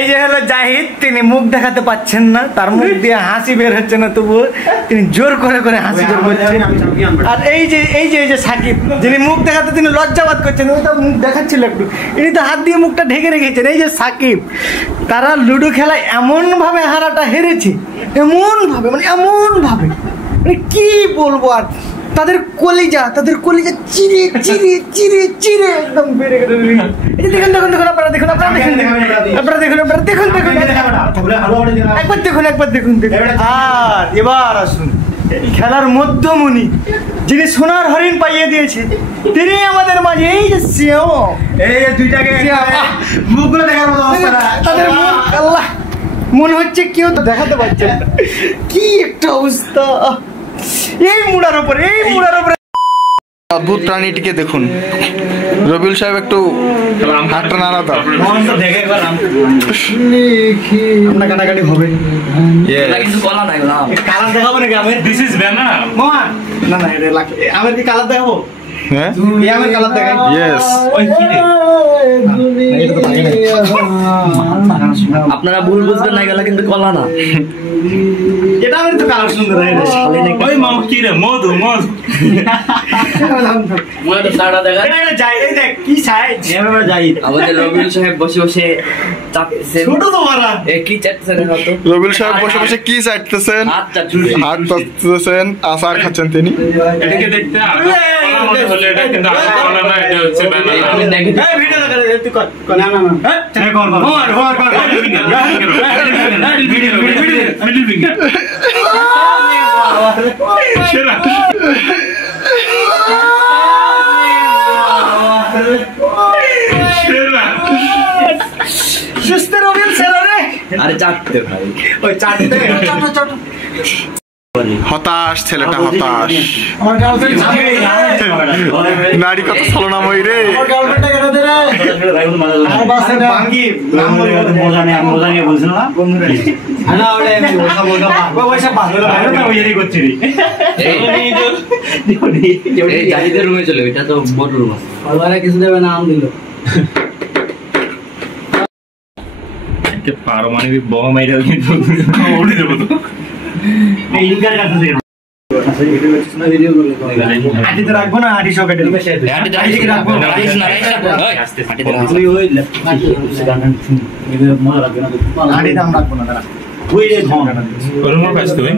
এই যে হলো জাহিদ, তিনি মুখ দেখাতে পাচ্ছেন না, তার মুখ দিয়ে হাসি বের হচ্ছে না, তবুও তিনি জোর করে করে হাসি বের করছেন। আর এই যে সাকিব, যিনি মুখ দেখাতে তিনি লজ্জাবাদ করছেন, ওই তো মুখ দেখাচ্ছিল একটু, ইনি তো হাত দিয়ে মুখটা ঢেকে রেখেছেন। এই যে সাকিব, তারা লুডো খেলা এমন ভাবে হারাটা হেরেছে, এমন ভাবে মানে কি বলবো আর, তাদের কলিজা চিরে চিরে চিরে চিরে একদম বেড়ে গেল। দেখুন আপনারা দেখুন একবার দেখুন। আর এবার আসুন খেলার মধ্যমণি, যিনি সোনার হরিণ পাইয়ে দিয়েছে, তিনি আমাদের মাঝে। এই যে সিংহ, এই যে দুইটাকে মুখগুলো দেখার মতো অবস্থা, তাদের মুখ আল্লাহ মনে হচ্ছে কেউ তো দেখাতে পারছে না, কি একটা অবস্থা। এই মুড়ার উপরে অদ্ভুত প্রাণীটিকে দেখুন। রবিউল সাহেব একটু হাতটা নাড়া দাও, আমরা কাটাকাটি হবে। কালার দেখাবো নাকি আমি? দিস ইজ ব্যানানা মামা। না এটা লাগবে। আমি কি কালার দেখাবো? হ্যাঁ আমি কালার দেখাই। ইয়েস। ওই কি রে, আপনারা ভুল বুঝবেন না, গেলা কিন্তু কলা না। এটা আমি তো কালার সুন্দর হয় রে শালে নাকি। ওই মামা কি রে, মধু সাড়া দেখা। এটা যাই, এই দেখ কি সাইজ। এভাবে যাই। আমাদের রবিউল সাহেব বসে বসে চাটতেছেন। ছোট তো মারা। এ কি চাটতেছেন দেখো তো। রবিউল সাহেব বসে বসে কি চাটতেছেন? হাত চাটতেছেন, আচার খাচ্ছেন তিনি। এটাকে দেখতে আমার হলে এটা কিন্তু কলা না, এটা হচ্ছে ব্যানানা। এই ভিডিও দেখা রে তুই কর। না হ্যাঁ কর ভিডিও মিডল ফিঙ্গার। সেরা সুস্থ রবিউল সেরা রে। আরে চাটতে ভাই, ওই চাটতে চাট। হতাশ ছেলেটা, হতাশ। আমার গার্লফ্রেন্ড নারী কত ছলনাময়ী রে। আমার গার্লফ্রেন্ডটা কেন দে রে? আর বাসে না বাঙ্গি নাম বলে মজা নিয়ে বলছিল না বন্ধুরা। না ওরে আমি বলবো বাবা পয়সা ভালো না, ওই এরই করছি রে। এই জাহিদের রুমে চলে, এটা তো বড় রুম আছে। ওরা কিছু দেবে না, আম দিল। কে পারমাণবিক বোমা মাইরা কিন্তু উড়ে দেব তো। এই লিঙ্কের কাছে থেকে ভিডিও করলে আটি তো রাখবো না, আটি সকেটে আটি রাখবো, আটি না আস্তে আটি তুই ওই মজা লাগবে না, আটি দাম রাখবো না। দাঁড়া ওই রে ধন ওরমর কাছে তুই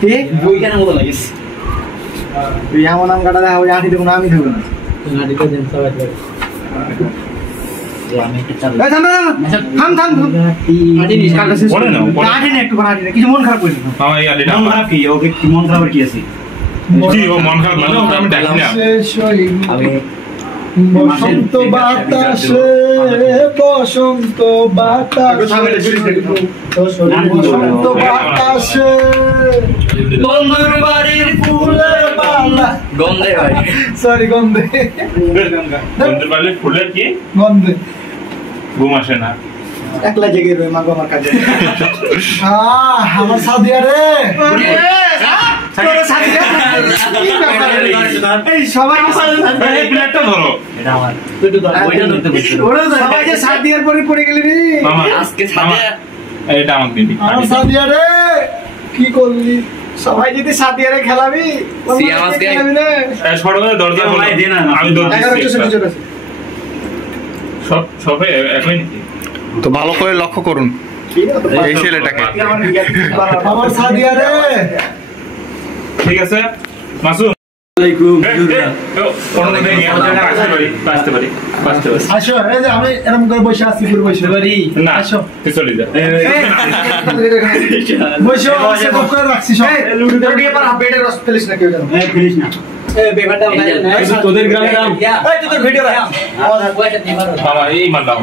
কে বই কেন মজা লাগিস তুই এমন নাম কাটা দেখ, ওই আটি দেব না, আমি দেব না। আটিটা দেন সবাই দেবে। কিছু মন খারাপ করিস না। মন খারাপ কি? ওকে মন খারাপ কি আছে? মন খারাপ মানে আমি দেখি না। আমি বসন্ত বাতাসে বসন্ত বাতাসে বন্ধুর বাড়ির ফুলের বালা গন্ধে হয়, সরি গন্ধে, বন্ধুর বাড়ির ফুলের কি গন্ধে ঘুম আসে না, একলা জেগে রই মাগো আমার কাছে। আমার সাদিয়া রে, সবাই সাদিয়ার পরে পড়ে গেলি রে আজকে। সাদিয়া রে কি করলি? সবাই যদি সাদিয়ারে খেলাবি তো ভালো করে লক্ষ্য করুন এই ছেলেটাকে। আমার সাদিয়া রে ঠিক আছে মাসুম। আমি এরকম করে বসে আছি, বসে পারি না, আসো চলে যা রাখছি সব বেডের রস ফেলিস না, কেউ ফেলিস না। তোদের গ্রামের নাম তোদের ভিডিও এই মানলাম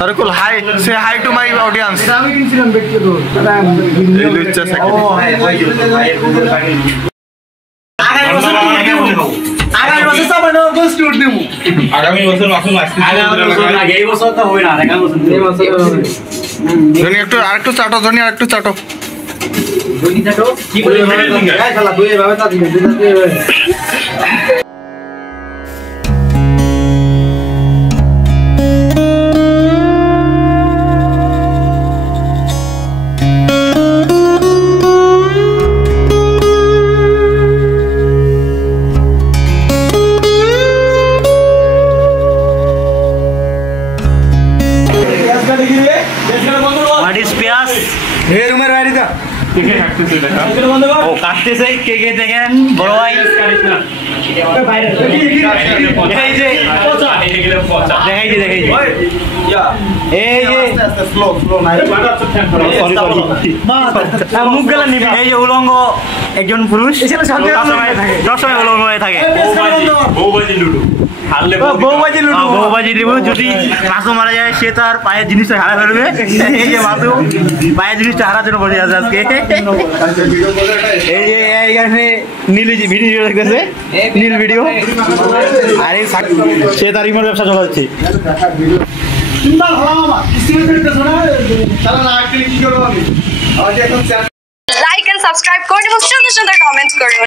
তারকুল হাই সে হাই টু মাই অডিয়েন্স আমি কিনছিলাম ব্যক্তিগত এই লুচ্চা সাকিব আগামী বছর সবাই গোস টুর দেবো আগামী বছর মাসুম আসছে এই বছর তো হবে না আগামী বছর জনি একটু আরেকটু চাটো জনি আরেকটু চাটো দুই চাটো কি করে এই শালা দুই এভাবে তা দিবে দুই এভাবে What is পেঁয়াজ এই রুমের বাইরে দা ও কাটতেছে কে কে দেখেন বড় ভাই এই যে দেখাই যে এই যে মুখ গেলা নিবি এই যে উলঙ্গ একজন পুরুষ সবসময় উলঙ্গ হয়ে থাকে বউবাজি দিব যদি মাসু মারা যায় সে তার পায়ের জিনিসটা হারা ফেলবে এই যে মাসু পায়ের জিনিসটা হারার জন্য বসে আছে আজকে এই যে এইখানে নীল ভিডিও দেখতেছে নীল ভিডিও আর এই সে তার ইমোর ব্যবসা চালাচ্ছে লাইক এন্ড সাবস্ক্রাইব করুন এবং সুন্দর সুন্দর কমেন্টস করুন।